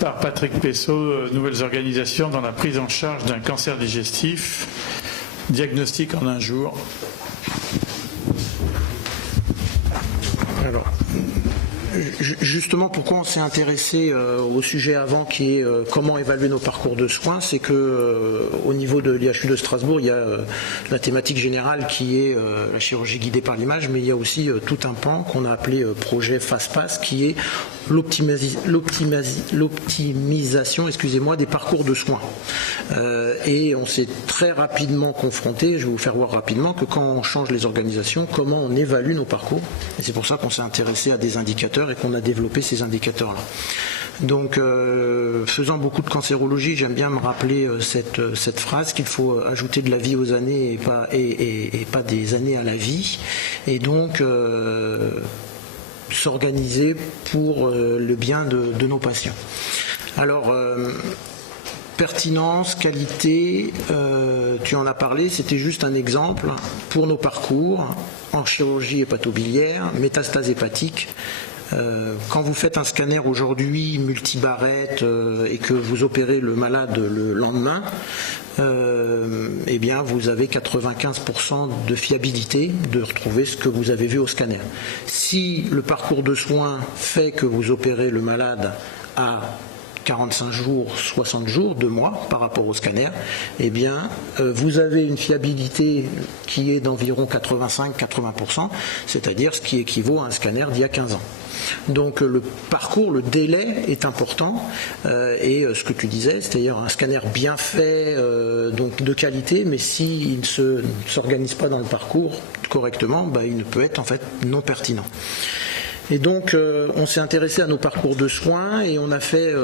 Par Patrick Pessot, nouvelles organisations dans la prise en charge d'un cancer digestif, diagnostic en un jour. Alors, justement, pourquoi on s'est intéressé au sujet avant qui est comment évaluer nos parcours de soins, c'est que au niveau de l'IHU de Strasbourg, il y a la thématique générale qui est la chirurgie guidée par l'image, mais il y a aussi tout un pan qu'on a appelé projet FastPass qui est l'optimisation, des parcours de soins. Et on s'est très rapidement confronté, je vais vous faire voir rapidement, que quand on change les organisations, comment on évalue nos parcours. Et c'est pour ça qu'on s'est intéressé à des indicateurs et qu'on a développé ces indicateurs-là. Donc, faisant beaucoup de cancérologie, j'aime bien me rappeler cette phrase qu'il faut ajouter de la vie aux années et pas des années à la vie. Et donc, s'organiser pour le bien de nos patients. Alors, pertinence, qualité, tu en as parlé, c'était juste un exemple pour nos parcours en chirurgie hépatobiliaire, métastase hépatique. Quand vous faites un scanner aujourd'hui multibarrette et que vous opérez le malade le lendemain, eh bien vous avez 95% de fiabilité de retrouver ce que vous avez vu au scanner. Si le parcours de soins fait que vous opérez le malade à 45 jours, 60 jours, 2 mois par rapport au scanner, eh bien, vous avez une fiabilité qui est d'environ 85-80%, c'est-à-dire ce qui équivaut à un scanner d'il y a 15 ans. Donc le parcours, le délai est important et ce que tu disais, c'est-à-dire un scanner bien fait, donc de qualité, mais s'il ne s'organise pas dans le parcours correctement, il ne peut être en fait non pertinent. Et donc, on s'est intéressé à nos parcours de soins et on a fait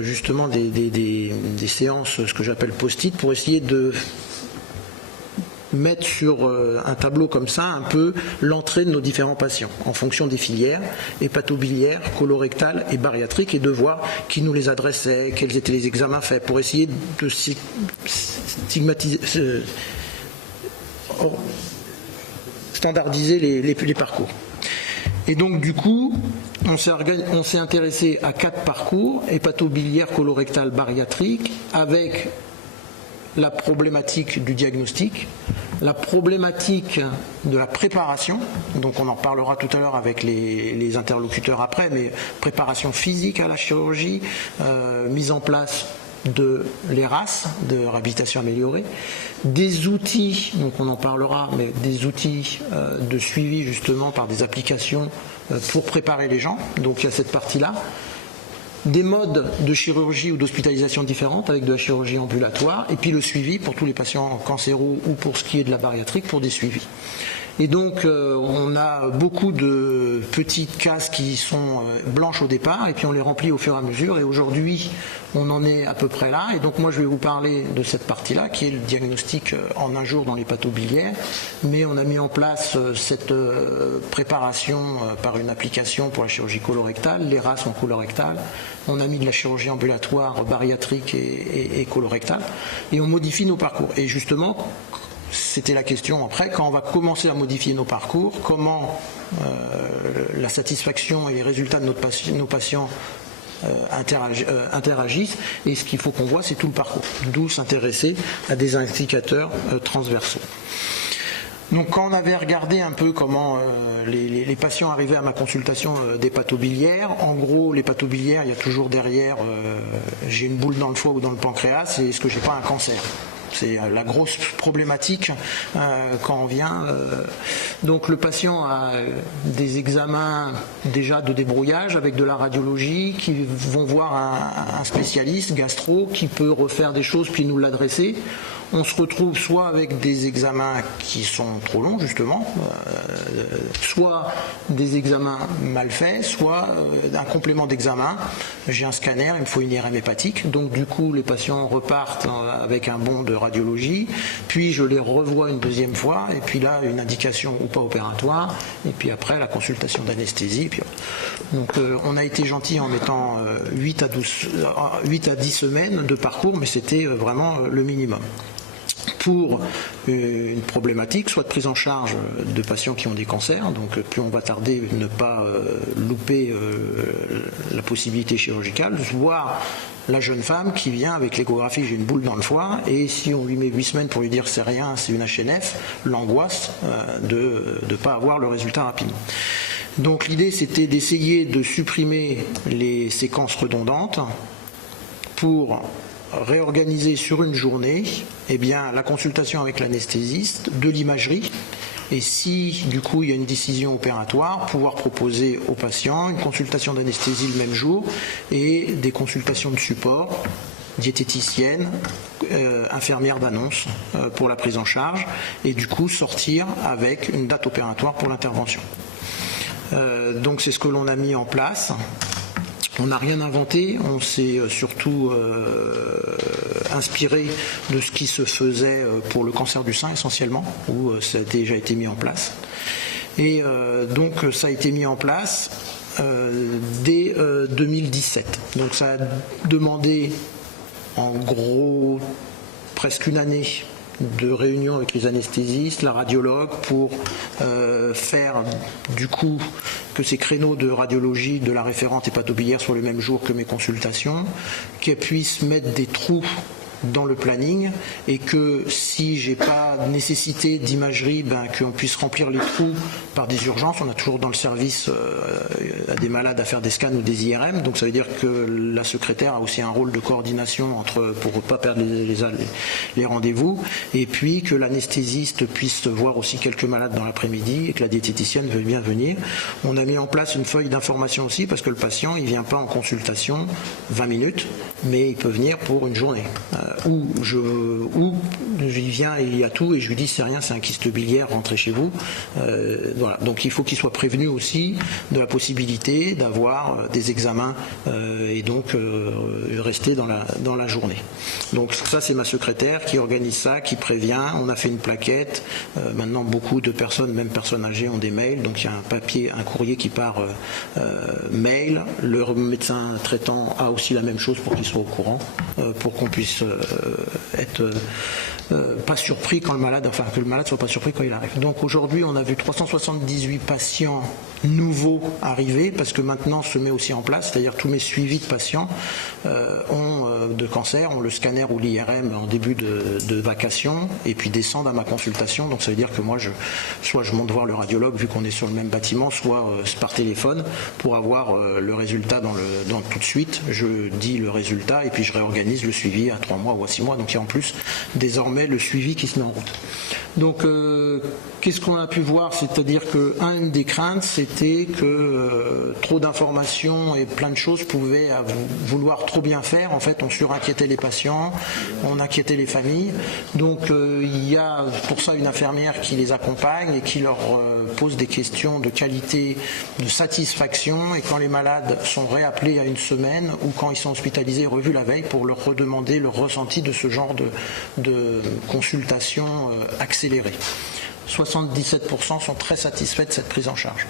justement des séances, ce que j'appelle post-it, pour essayer de mettre sur un tableau comme ça un peu l'entrée de nos différents patients en fonction des filières hépatobiliaires, colorectales et bariatriques, et de voir qui nous les adressait, quels étaient les examens faits, pour essayer de standardiser les parcours. Et donc du coup, on s'est intéressé à 4 parcours, hépatobiliaire, colorectal, bariatrique, avec la problématique du diagnostic, la problématique de la préparation, donc on en parlera tout à l'heure avec les interlocuteurs après, mais préparation physique à la chirurgie, mise en place de l'ERAS, de réhabilitation améliorée, des outils, donc on en parlera, mais des outils de suivi justement par des applications pour préparer les gens, donc il y a cette partie-là, des modes de chirurgie ou d'hospitalisation différentes avec de la chirurgie ambulatoire, et puis le suivi pour tous les patients cancéreux ou pour ce qui est de la bariatrique pour des suivis. Et donc on a beaucoup de petites cases qui sont blanches au départ et puis on les remplit au fur et à mesure, et aujourd'hui on en est à peu près là. Et donc moi je vais vous parler de cette partie-là qui est le diagnostic en un jour dans l'hépatobiliaire, mais on a mis en place cette préparation par une application pour la chirurgie colorectale, l'ERAS en colorectal. On a mis de la chirurgie ambulatoire bariatrique et colorectale, et on modifie nos parcours. Et justement, c'était la question après, quand on va commencer à modifier nos parcours, comment la satisfaction et les résultats de nos patients interagissent, et ce qu'il faut qu'on voit, c'est tout le parcours, d'où s'intéresser à des indicateurs transversaux. Donc quand on avait regardé un peu comment les patients arrivaient à ma consultation d'hépatobiliaire, en gros l'hépatobiliaire, il y a toujours derrière j'ai une boule dans le foie ou dans le pancréas, et est-ce que j'ai pas un cancer ? C'est la grosse problématique quand on vient. Donc le patient a des examens déjà de débrouillage avec de la radiologie, qui vont voir un spécialiste gastro qui peut refaire des choses puis nous l'adresser. On se retrouve soit avec des examens qui sont trop longs justement, soit des examens mal faits, soit un complément d'examen. J'ai un scanner, il me faut une IRM hépatique, donc du coup les patients repartent avec un bon de radiologie, puis je les revois une deuxième fois, et puis là une indication ou pas opératoire, et puis après la consultation d'anesthésie. Puis... Donc on a été gentil en mettant 8 à 10 semaines de parcours, mais c'était vraiment le minimum. pour une problématique, soit de prise en charge de patients qui ont des cancers, donc plus on va tarder, ne pas louper la possibilité chirurgicale, voire la jeune femme qui vient avec l'échographie, j'ai une boule dans le foie, et si on lui met 8 semaines pour lui dire c'est rien, c'est une HNF, l'angoisse de ne pas avoir le résultat rapidement. Donc l'idée c'était d'essayer de supprimer les séquences redondantes pour réorganiser sur une journée la consultation avec l'anesthésiste, de l'imagerie, et si du coup il y a une décision opératoire, pouvoir proposer aux patients une consultation d'anesthésie le même jour et des consultations de support, diététicienne, infirmière d'annonce pour la prise en charge, et du coup sortir avec une date opératoire pour l'intervention. Donc c'est ce que l'on a mis en place. On n'a rien inventé, on s'est surtout inspiré de ce qui se faisait pour le cancer du sein essentiellement, où ça a déjà été mis en place. Et donc ça a été mis en place dès 2017. Donc ça a demandé en gros presque une année de réunion avec les anesthésistes, la radiologue, pour faire du coup que ces créneaux de radiologie de la référente hépatobiliaire soient le même jour que mes consultations, qu'elle puisse mettre des trous dans le planning, et que si j'ai pas nécessité d'imagerie, qu'on puisse remplir les trous par des urgences. On a toujours dans le service à des malades à faire des scans ou des IRM, donc ça veut dire que la secrétaire a aussi un rôle de coordination pour ne pas perdre les rendez-vous, et puis que l'anesthésiste puisse voir aussi quelques malades dans l'après-midi et que la diététicienne veuille bien venir. On a mis en place une feuille d'information aussi, parce que le patient il vient pas en consultation 20 minutes, mais il peut venir pour une journée. Où je viens et il y a tout, et je lui dis c'est rien, c'est un kyste biliaire, rentrez chez vous. Voilà. Donc il faut qu'il soit prévenu aussi de la possibilité d'avoir des examens et donc rester dans la journée. Donc ça c'est ma secrétaire qui organise ça, qui prévient. On a fait une plaquette. Maintenant beaucoup de personnes, même personnes âgées, ont des mails. Donc il y a un papier, un courrier qui part mail. Le médecin traitant a aussi la même chose pour qu'il soit au courant, pour qu'on puisse être pas surpris quand que le malade soit pas surpris quand il arrive. Donc aujourd'hui on a vu 378 patients nouveaux arriver, parce que maintenant se met aussi en place, c'est-à-dire tous mes suivis de patients de cancer ont le scanner ou l'IRM en début de vacation, et puis descendent à ma consultation. Donc ça veut dire que moi soit je monte voir le radiologue vu qu'on est sur le même bâtiment, soit par téléphone pour avoir le résultat dans tout de suite. Je dis le résultat et puis je réorganise le suivi à 3 mois ou à 6 mois. Donc il y a en plus désormais le suivi qui se met en route. Donc qu'est-ce qu'on a pu voir? C'est-à-dire qu'une des craintes, c'était que trop d'informations et plein de choses pouvaient vouloir trop bien faire. En fait, on surinquiétait les patients, on inquiétait les familles. Donc il y a pour ça une infirmière qui les accompagne et qui leur pose des questions de qualité, de satisfaction, et quand les malades sont réappelés à une semaine ou quand ils sont hospitalisés, revus la veille, pour leur redemander leur ressenti de ce genre de consultation accélérée. 77% sont très satisfaits de cette prise en charge.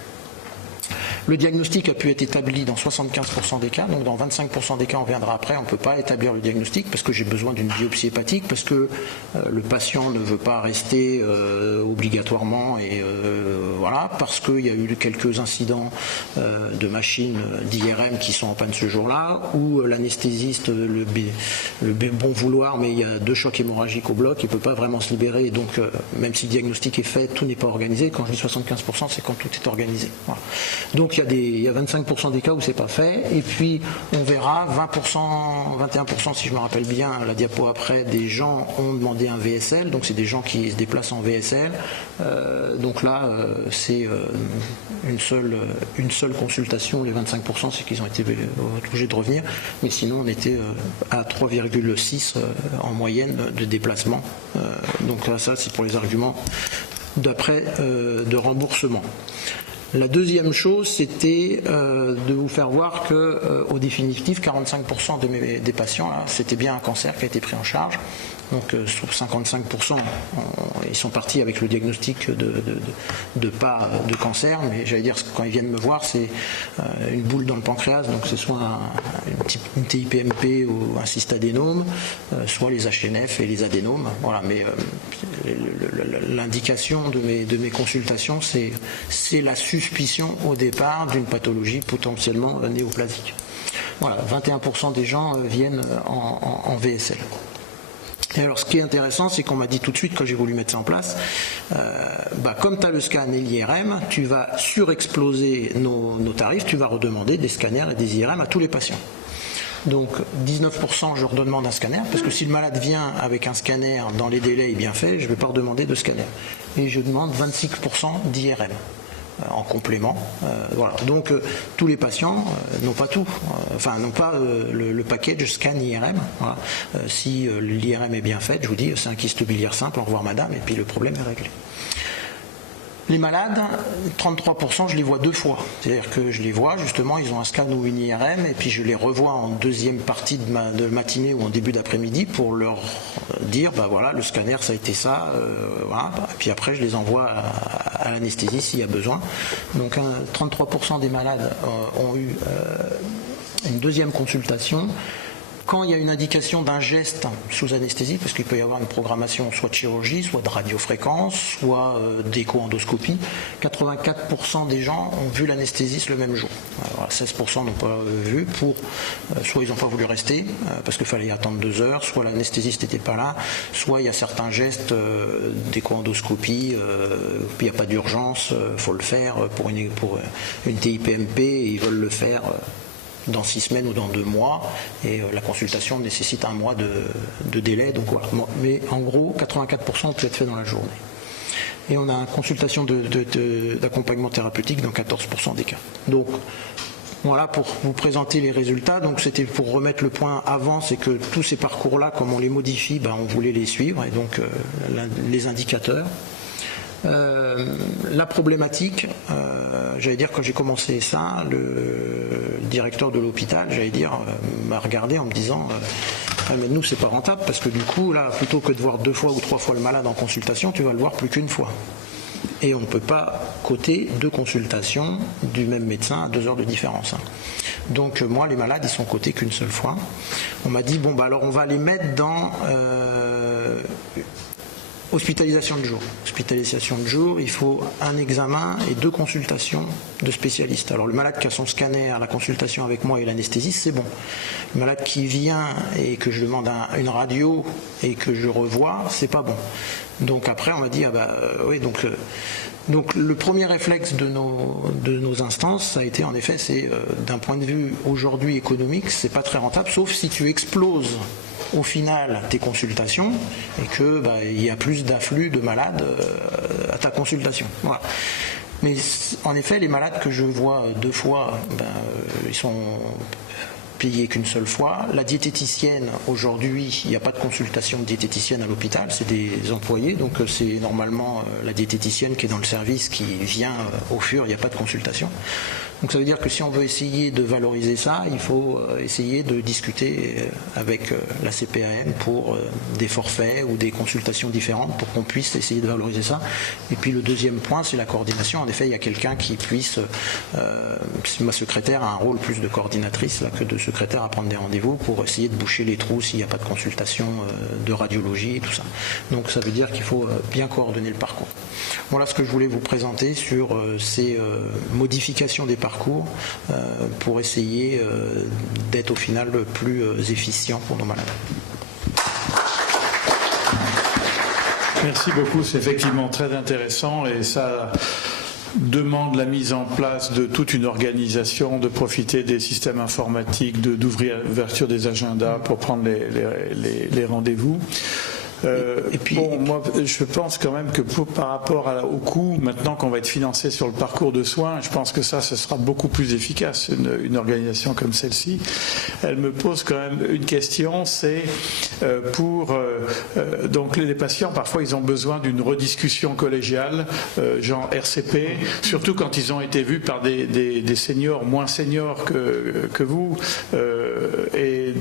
Le diagnostic a pu être établi dans 75% des cas, donc dans 25% des cas, on reviendra après, on ne peut pas établir le diagnostic parce que j'ai besoin d'une biopsie hépatique, parce que le patient ne veut pas rester obligatoirement, et voilà, parce qu'il y a eu quelques incidents de machines d'IRM qui sont en panne ce jour-là, où l'anesthésiste, le bon vouloir, mais il y a 2 chocs hémorragiques au bloc, il ne peut pas vraiment se libérer, et donc même si le diagnostic est fait, tout n'est pas organisé. Quand je dis 75%, c'est quand tout est organisé. Voilà. Donc il y a 25% des cas où c'est pas fait, et puis on verra 20%, 21% si je me rappelle bien, la diapo après, des gens ont demandé un VSL, donc c'est des gens qui se déplacent en VSL. Donc là c'est une seule consultation. Les 25% c'est qu'ils ont été obligés de revenir, mais sinon on était à 3,6 en moyenne de déplacement. Donc là, ça c'est pour les arguments d'après de remboursement. La deuxième chose, c'était de vous faire voir que, au définitif, 45% des patients, là, c'était bien un cancer qui a été pris en charge. Donc sur 55%, ils sont partis avec le diagnostic de pas de cancer, mais j'allais dire quand ils viennent me voir, c'est une boule dans le pancréas, donc c'est soit une TIPMP ou un cystadénome, soit les HNF et les adénomes. Voilà, mais l'indication de mes consultations, c'est la suspicion au départ d'une pathologie potentiellement néoplasique. Voilà, 21% des gens viennent en VSL. Et alors ce qui est intéressant, c'est qu'on m'a dit tout de suite quand j'ai voulu mettre ça en place, comme tu as le scan et l'IRM, tu vas surexploser nos tarifs, tu vas redemander des scanners et des IRM à tous les patients. Donc 19% je leur demande un scanner, parce que si le malade vient avec un scanner dans les délais bien faits, je ne vais pas redemander de scanner. Et je demande 26% d'IRM. En complément. Voilà. Donc tous les patients n'ont pas tout, n'ont pas le package scan IRM. Voilà. Si l'IRM est bien faite, je vous dis, c'est un kyste biliaire simple, au revoir madame, et puis le problème est réglé. Les malades, 33%, je les vois 2 fois. C'est-à-dire que je les vois, justement, ils ont un scan ou une IRM, et puis je les revois en deuxième partie de matinée ou en début d'après-midi pour leur dire, voilà, le scanner, ça a été ça, voilà. Et puis après, je les envoie à l'anesthésie s'il y a besoin. Donc 33% des malades ont eu une deuxième consultation. Quand il y a une indication d'un geste sous anesthésie, parce qu'il peut y avoir une programmation soit de chirurgie, soit de radiofréquence, soit d'écho-endoscopie, 84% des gens ont vu l'anesthésiste le même jour. Alors, 16% n'ont pas vu, soit ils n'ont pas voulu rester, parce qu'il fallait attendre 2 heures, soit l'anesthésiste n'était pas là, soit il y a certains gestes d'écho-endoscopie, puis il n'y a pas d'urgence, il faut le faire pour une TIPMP, et ils veulent le faire dans 6 semaines ou dans 2 mois, et la consultation nécessite 1 mois de délai, donc voilà. Mais en gros, 84% peut être fait dans la journée. Et on a une consultation d'accompagnement thérapeutique dans 14% des cas. Donc voilà pour vous présenter les résultats. Donc c'était pour remettre le point avant, c'est que tous ces parcours-là, comme on les modifie, on voulait les suivre, et donc les indicateurs. La problématique, j'allais dire, quand j'ai commencé ça, le directeur de l'hôpital, m'a regardé en me disant mais nous c'est pas rentable, parce que du coup là, plutôt que de voir 2 fois ou 3 fois le malade en consultation, tu vas le voir plus qu'une fois. Et on ne peut pas coter 2 consultations du même médecin à 2 heures de différence. Donc moi, les malades, ils sont cotés qu'une seule fois. On m'a dit alors on va les mettre dans hospitalisation de jour. Hospitalisation de jour, il faut un examen et 2 consultations de spécialistes. Alors le malade qui a son scanner, la consultation avec moi et l'anesthésiste, c'est bon. Le malade qui vient et que je demande une radio et que je revois, c'est pas bon. Donc après on m'a dit oui, donc le premier réflexe de nos instances, ça a été en effet, c'est d'un point de vue aujourd'hui économique, c'est pas très rentable, sauf si tu exploses au final tes consultations et que il y a plus d'afflux de malades à ta consultation. Voilà. Mais en effet, les malades que je vois 2 fois, ils sont payés qu'une seule fois. La diététicienne, aujourd'hui, il n'y a pas de consultation de diététicienne à l'hôpital, c'est des employés, donc c'est normalement la diététicienne qui est dans le service qui vient au fur, il n'y a pas de consultation. Donc ça veut dire que si on veut essayer de valoriser ça, il faut essayer de discuter avec la CPAM pour des forfaits ou des consultations différentes pour qu'on puisse essayer de valoriser ça. Et puis le deuxième point, c'est la coordination. En effet, il y a quelqu'un qui puisse, ma secrétaire a un rôle plus de coordinatrice là, que de secrétaire à prendre des rendez-vous pour essayer de boucher les trous s'il n'y a pas de consultation de radiologie et tout ça. Donc ça veut dire qu'il faut bien coordonner le parcours. Voilà ce que je voulais vous présenter sur ces modifications des parcours pour essayer d'être au final plus efficient pour nos malades. Merci beaucoup, c'est effectivement très intéressant et ça demande la mise en place de toute une organisation, de profiter des systèmes informatiques, d'ouverture des agendas pour prendre les rendez-vous. Et puis, moi, je pense quand même que par rapport au coût, maintenant qu'on va être financé sur le parcours de soins, je pense que ce sera beaucoup plus efficace, une organisation comme celle-ci. Elle me pose quand même une question, c'est donc les patients, parfois, ils ont besoin d'une rediscussion collégiale, genre RCP, surtout quand ils ont été vus par des seniors, moins seniors que vous, et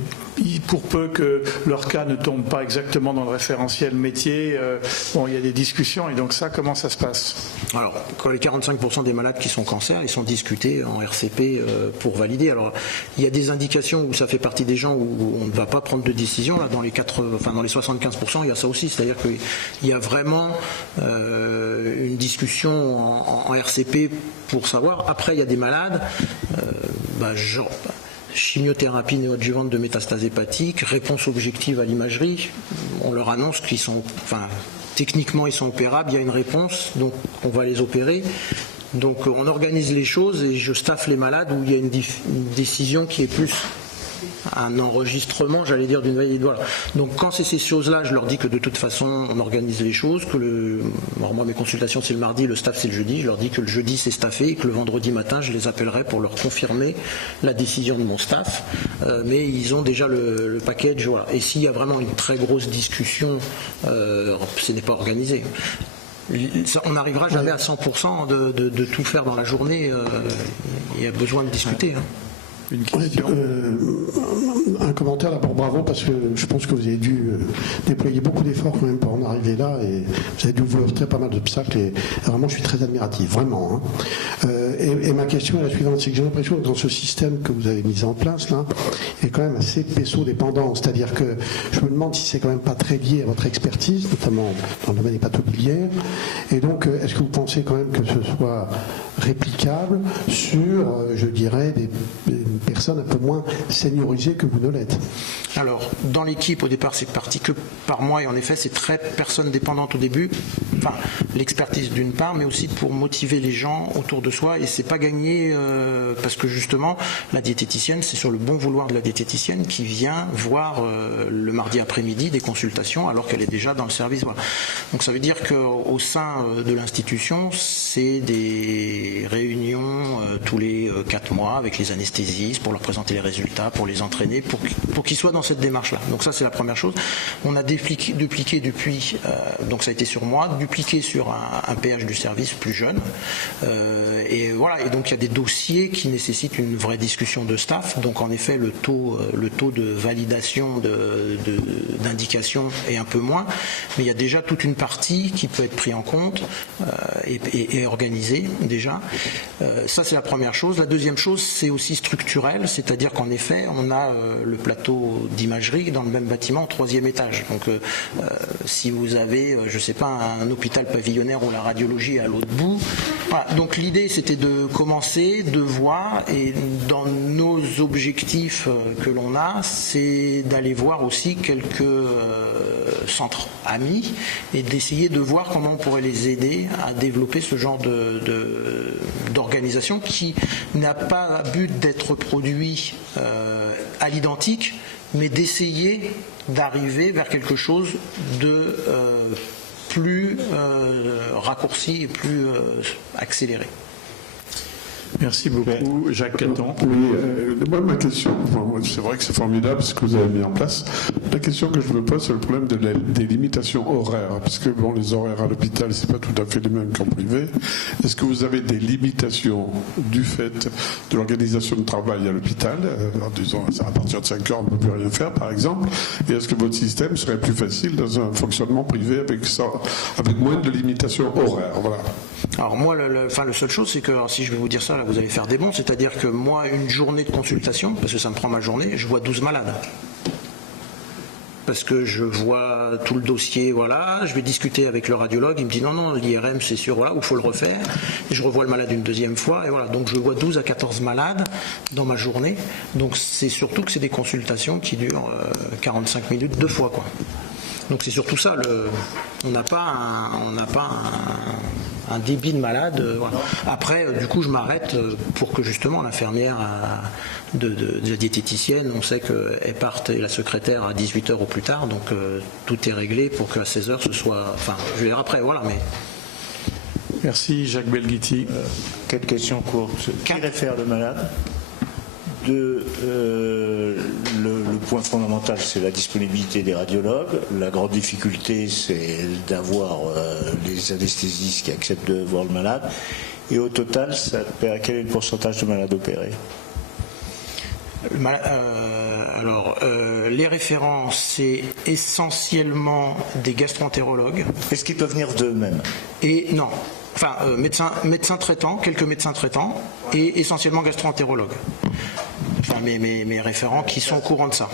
pour peu que leur cas ne tombe pas exactement dans le référentiel métier, il y a des discussions, et donc ça, comment ça se passe? Alors, quand les 45% des malades qui sont cancers, ils sont discutés en RCP pour valider. Alors, il y a des indications où ça fait partie des gens où on ne va pas prendre de décision. Là, dans les 75%, il y a ça aussi. C'est-à-dire qu'il y a vraiment une discussion en RCP pour savoir. Après, il y a des malades, chimiothérapie néoadjuvante de métastase hépatique, réponse objective à l'imagerie. On leur annonce qu'ils sont, techniquement ils sont opérables, il y a une réponse, donc on va les opérer. Donc on organise les choses et je staffe les malades où il y a une décision qui est plus un enregistrement, j'allais dire, d'une validité. Voilà. Donc quand c'est ces choses-là, je leur dis que de toute façon on organise les choses, alors moi mes consultations c'est le mardi, le staff c'est le jeudi, je leur dis que le jeudi c'est staffé et que le vendredi matin je les appellerai pour leur confirmer la décision de mon staff, mais ils ont déjà le package, voilà. Et s'il y a vraiment une très grosse discussion, ce n'est pas organisé. On n'arrivera jamais à 100% de tout faire dans la journée, il y a besoin de discuter. Une question. Un commentaire d'abord, bravo, parce que je pense que vous avez dû déployer beaucoup d'efforts quand même pour en arriver là, et vous avez dû vous heurter pas mal d'obstacles, et vraiment je suis très admiratif, vraiment. Et ma question est la suivante, c'est que j'ai l'impression que dans ce système que vous avez mis en place là, il est quand même assez PSO-dépendant, c'est-à-dire que je me demande si c'est quand même pas très lié à votre expertise, notamment dans le domaine des pathobiliaires, et donc est-ce que vous pensez quand même que ce soit réplicable sur, je dirais, des personnes un peu moins seniorisées que vous ne l'êtes? Alors, dans l'équipe, au départ, c'est parti que par moi, et en effet, c'est très personne dépendante au début. Enfin, l'expertise d'une part, mais aussi pour motiver les gens autour de soi, et c'est pas gagné parce que justement, la diététicienne, c'est sur le bon vouloir de la diététicienne qui vient voir le mardi après-midi des consultations alors qu'elle est déjà dans le service. Voilà. Donc ça veut dire qu'au sein de l'institution, c'est des réunions tous les 4 mois avec les anesthésistes pour leur présenter les résultats, pour les entraîner, pour qu'ils soient dans cette démarche-là. Donc ça, c'est la première chose. On a dupliqué depuis, donc ça a été sur moi, dupliqué sur un PH du service plus jeune. Et voilà. Et donc il y a des dossiers qui nécessitent une vraie discussion de staff. Donc en effet, le taux de validation d'indication est un peu moins, mais il y a déjà toute une partie qui peut être prise en compte et organisée déjà. Ça, c'est la première chose. La deuxième chose, c'est aussi structurel, c'est-à-dire qu'en effet, on a le plateau d'imagerie dans le même bâtiment au 3e étage. Donc, si vous avez, je ne sais pas, un hôpital pavillonnaire où la radiologie est à l'autre bout. Voilà. Donc, l'idée, c'était de commencer, de voir, et dans nos objectifs que l'on a, c'est d'aller voir aussi quelques centres amis et d'essayer de voir comment on pourrait les aider à développer ce genre d'organisation qui n'a pas but d'être produit à l'identique, mais d'essayer d'arriver vers quelque chose de plus raccourci et plus accéléré. Merci beaucoup. Jacques Caton. Oui, moi, ma question, c'est vrai que c'est formidable ce que vous avez mis en place. La question que je me pose, c'est le problème des limitations horaires. Parce que les horaires à l'hôpital, c'est pas tout à fait les mêmes qu'en privé. Est-ce que vous avez des limitations du fait de l'organisation de travail à l'hôpital? Disons, à partir de 5 heures, on ne peut plus rien faire, par exemple. Et est-ce que votre système serait plus facile dans un fonctionnement privé avec moins de limitations horaires? Voilà. Alors moi, la seule chose, c'est que si je vais vous dire ça, là, vous allez faire des bons, c'est-à-dire que moi, une journée de consultation, parce que ça me prend ma journée, je vois 12 malades. Parce que je vois tout le dossier, voilà, je vais discuter avec le radiologue, il me dit non, l'IRM c'est sûr, voilà, où il faut le refaire, et je revois le malade une deuxième fois, et voilà, donc je vois 12 à 14 malades dans ma journée, donc c'est surtout que c'est des consultations qui durent 45 minutes 2 fois, quoi. Donc c'est surtout ça, on n'a pas un débit de malades. Voilà. Après, du coup, je m'arrête pour que justement l'infirmière de la diététicienne, on sait qu'elle parte et la secrétaire à 18h au plus tard, donc tout est réglé pour qu'à 16h ce soit... Enfin, je vais dire après, voilà, mais... Merci Jacques Belghiti. 4 questions courtes. Qui réfère le malade? Le point fondamental, c'est la disponibilité des radiologues. La grande difficulté, c'est d'avoir les anesthésistes qui acceptent de voir le malade. Et au total, quel est le pourcentage de malades opérés? Les référents, c'est essentiellement des gastro-entérologues. Est-ce qu'ils peuvent venir d'eux-mêmes? Et non. Enfin, médecins traitants, quelques médecins traitants, et essentiellement gastro-entérologues. Enfin, mes référents qui sont au courant de ça.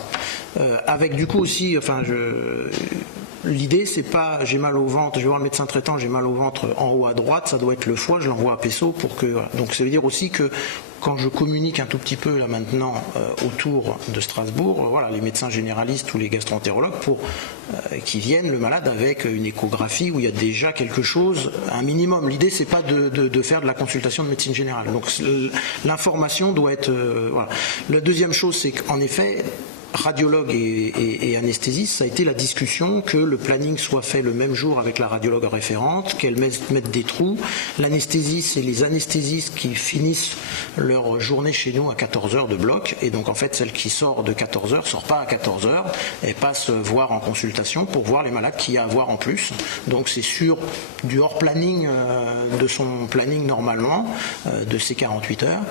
Avec du coup aussi, l'idée, c'est pas j'ai mal au ventre, je vais voir le médecin traitant, j'ai mal au ventre en haut à droite, ça doit être le foie, je l'envoie à Pesso pour que. Voilà. Donc ça veut dire aussi que quand je communique un tout petit peu là maintenant autour de Strasbourg, voilà, les médecins généralistes ou les gastro-entérologues qui viennent le malade avec une échographie où il y a déjà quelque chose, un minimum. L'idée c'est pas de faire de la consultation de médecine générale. Donc l'information doit être. Voilà. La deuxième chose, c'est qu'en effet, radiologue et anesthésiste, ça a été la discussion que le planning soit fait le même jour avec la radiologue référente, qu'elle mette des trous. L'anesthésiste, c'est les anesthésistes qui finissent leur journée chez nous à 14h de bloc, et donc en fait celle qui sort de 14h sort pas à 14h, elle passe voir en consultation pour voir les malades qu'il y a à voir en plus. Donc c'est sur du hors planning de son planning normalement de ces 48 heures,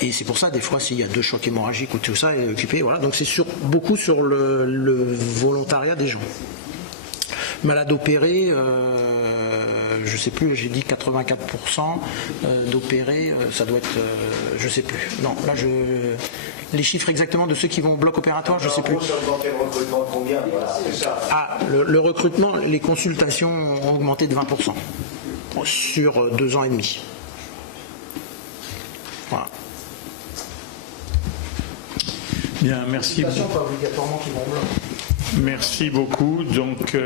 et c'est pour ça des fois s'il y a 2 chocs hémorragiques ou tout ça est occupé, voilà. Donc c'est beaucoup sur le volontariat des gens. Malades opérés, je sais plus, j'ai dit 84% d'opérés, ça doit être, je sais plus. Non, là les chiffres exactement de ceux qui vont au bloc opératoire, je sais plus. Ah, le recrutement, les consultations ont augmenté de 20% sur 2 ans et demi. Voilà. Bien, merci. Pas obligatoirement qu'ils vont au bloc. Merci beaucoup. Donc,